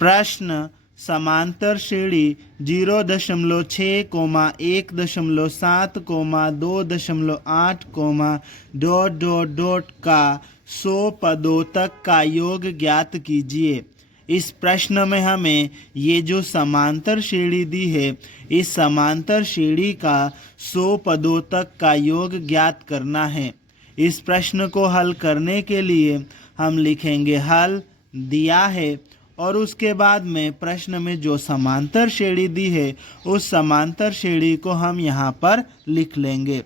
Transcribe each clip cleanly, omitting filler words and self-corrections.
प्रश्न समांतर श्रेणी 0.6, 1.7, 2.8, का 100 पदों तक का योग ज्ञात कीजिए। इस प्रश्न में हमें ये जो समांतर श्रेणी दी है, इस समांतर श्रेणी का 100 पदों तक का योग ज्ञात करना है। इस प्रश्न को हल करने के लिए हम लिखेंगे हल दिया है और उसके बाद में प्रश्न में जो समांतर श्रेणी दी है उस समांतर श्रेणी को हम यहाँ पर लिख लेंगे।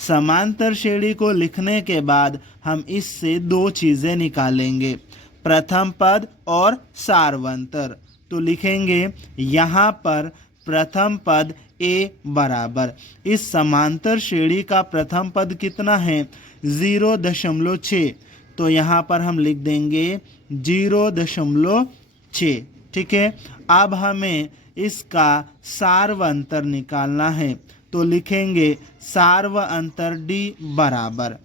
समांतर श्रेणी को लिखने के बाद हम इससे दो चीज़ें निकालेंगे, प्रथम पद और सार्वंतर। तो लिखेंगे यहाँ पर प्रथम पद a बराबर, इस समांतर श्रेणी का प्रथम पद कितना है 0.6, तो यहाँ पर हम लिख देंगे 0.6। ठीक है, अब हमें इसका सार्वंतर निकालना है, तो लिखेंगे सार्वंतर d बराबर।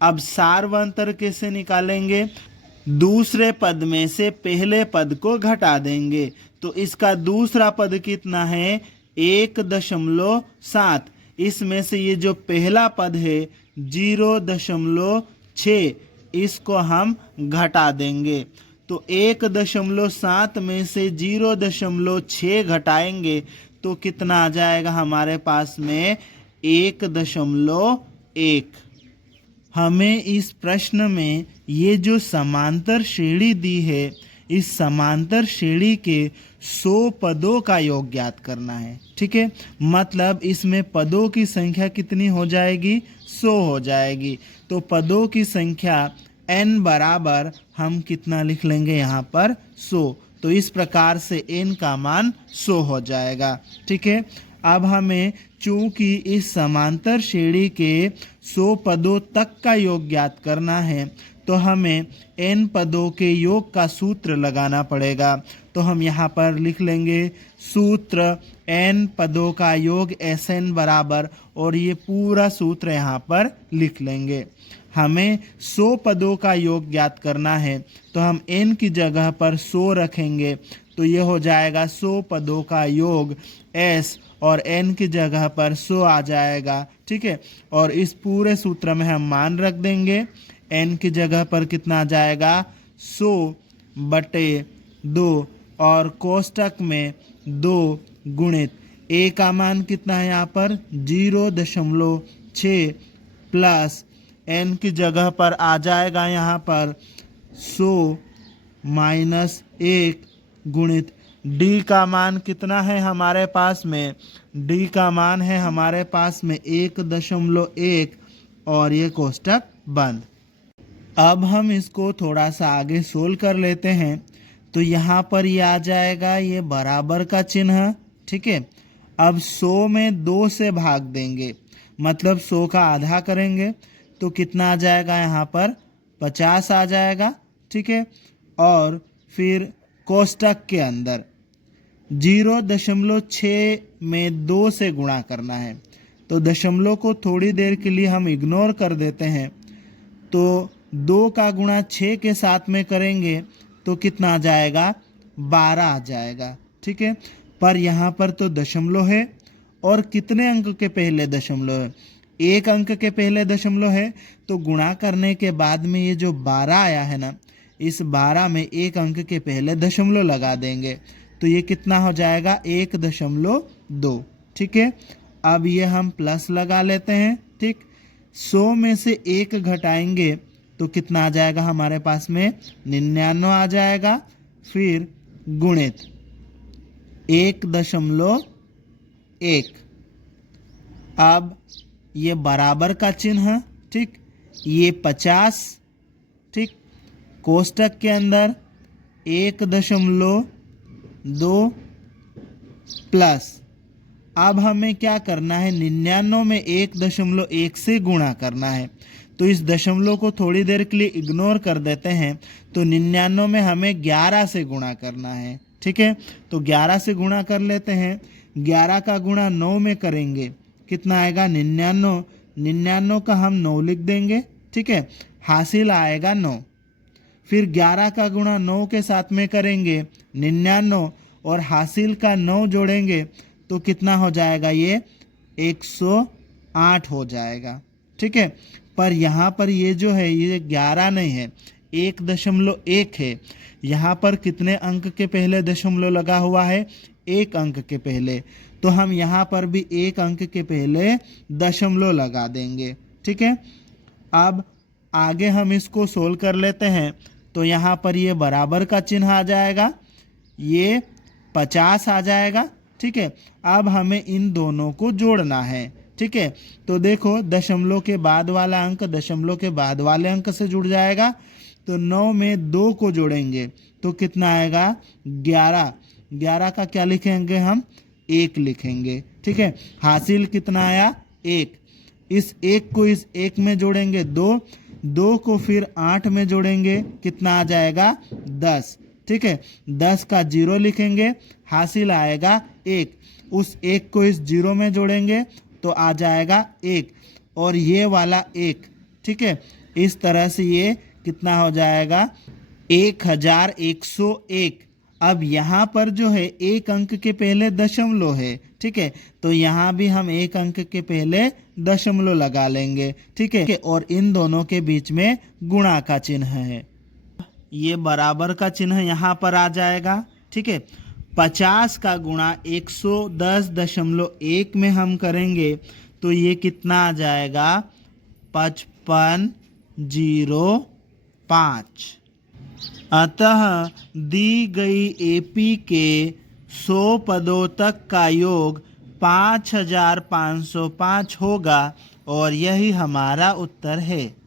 अब सार्वंतर कैसे निकालेंगे, दूसरे पद में से पहले पद को घटा देंगे, तो इसका दूसरा पद कितना है 1.7, इसमें से ये जो पहला पद है 0.6, इसको हम घटा देंगे। तो 1.7 में से 0.6 घटाएंगे तो कितना आ जाएगा हमारे पास में 1.1। हमें इस प्रश्न में ये जो समांतर श्रेणी दी है, इस समांतर श्रेणी के 100 पदों का योग ज्ञात करना है। ठीक है, मतलब इसमें पदों की संख्या कितनी हो जाएगी 100 हो जाएगी। तो पदों की संख्या n बराबर हम कितना लिख लेंगे यहाँ पर 100, तो इस प्रकार से n का मान 100 हो जाएगा। ठीक है, अब हमें चूंकि इस समांतर श्रेणी के 100 पदों तक का योग ज्ञात करना है, तो हमें n पदों के योग का सूत्र लगाना पड़ेगा। तो हम यहाँ पर लिख लेंगे सूत्र n पदों का योग Sn बराबर, और ये पूरा सूत्र यहाँ पर लिख लेंगे। हमें 100 पदों का योग ज्ञात करना है, तो हम n की जगह पर 100 रखेंगे, तो ये हो जाएगा 100 पदों का योग s, और n की जगह पर 100 आ जाएगा। ठीक है, और इस पूरे सूत्र में हम मान रख देंगे, n की जगह पर कितना आ जाएगा 100/2, और कोष्टक में 2 गुणित a का मान कितना है यहाँ पर 0.6, प्लस n की जगह पर आ जाएगा यहाँ पर 100 माइनस 1 गुणित d का मान कितना है हमारे पास में, d का मान है हमारे पास में 1.1, और ये कोष्टक बंद। अब हम इसको थोड़ा सा आगे सोल्व कर लेते हैं, तो यहाँ पर ये आ जाएगा ये बराबर का चिन्ह। ठीक है, अब 100 में 2 से भाग देंगे, मतलब 100 का आधा करेंगे, तो कितना आ जाएगा यहाँ पर 50 आ जाएगा। ठीक है, और फिर कोष्टक के अंदर 0.6 में 2 से गुणा करना है, तो दशमलव को थोड़ी देर के लिए हम इग्नोर कर देते हैं, तो 2 का गुणा 6 के साथ में करेंगे तो कितना आ जाएगा 12 आ जाएगा। ठीक है, पर यहाँ पर तो दशमलव है, और कितने अंक के पहले दशमलव है, 1 अंक के पहले दशमलव है, तो गुणा करने के बाद में ये जो 12 आया है ना, इस 12 में 1 अंक के पहले दशमलव लगा देंगे, तो ये कितना हो जाएगा 1.2। ठीक है, अब ये हम प्लस लगा लेते हैं। ठीक, 100 में से 1 घटाएंगे तो कितना आ जाएगा हमारे पास में 99 आ जाएगा, फिर गुणित 1.1। अब ये बराबर का चिन्ह, ठीक, ये 50। ठीक, कोष्टक के अंदर 1.2 प्लस, अब हमें क्या करना है 99 में 1.1 से गुणा करना है, तो इस दशमलव को थोड़ी देर के लिए इग्नोर कर देते हैं, तो 99 में हमें 11 से गुणा करना है। ठीक है, तो 11 से गुणा कर लेते हैं, 11 का गुणा 9 में करेंगे, कितना आएगा 99 का हम 9 लिख देंगे। ठीक है, हासिल आएगा 9। फिर 11 का गुणा 9 के साथ में करेंगे 99 और हासिल का 9 जोड़ेंगे तो कितना हो जाएगा, ये 108 हो जाएगा। ठीक है, पर यहाँ पर ये जो है ये 11 नहीं है, 1.1 है। यहाँ पर कितने अंक के पहले दशमलव लगा हुआ है, 1 अंक के पहले, तो हम यहाँ पर भी 1 अंक के पहले दशमलव लगा देंगे। ठीक है, अब आगे हम इसको सोल्व कर लेते हैं। तो यहाँ पर ये बराबर का चिन्ह आ जाएगा, ये 50 आ जाएगा। ठीक है, अब हमें इन दोनों को जोड़ना है। ठीक है, तो देखो दशमलव के बाद वाला अंक दशमलव के बाद वाले अंक से जुड़ जाएगा, तो 9 में 2 को जोड़ेंगे तो कितना आएगा, 11। 11 का क्या लिखेंगे हम, 1 लिखेंगे। ठीक है, हासिल कितना आया, 1। इस 1 को इस 1 में जोड़ेंगे 2, 2 को फिर 8 में जोड़ेंगे, कितना आ जाएगा, 10। ठीक है, 10 का 0 लिखेंगे, हासिल आएगा 1। उस 1 को इस 0 में जोड़ेंगे तो आ जाएगा 1 और ये वाला 1। ठीक है, इस तरह से ये कितना हो जाएगा, 1101। अब यहाँ पर जो है 1 अंक के पहले दशमलव है। ठीक है, तो यहाँ भी हम 1 अंक के पहले दशमलव लगा लेंगे। ठीक है, और इन दोनों के बीच में गुणा का चिन्ह है, ये बराबर का चिन्ह यहाँ पर आ जाएगा। ठीक है, 50 का गुणा 110.1 में हम करेंगे तो ये कितना आ जाएगा, 5505। अतः दी गई एपी के 100 पदों तक का योग 5505 होगा और यही हमारा उत्तर है।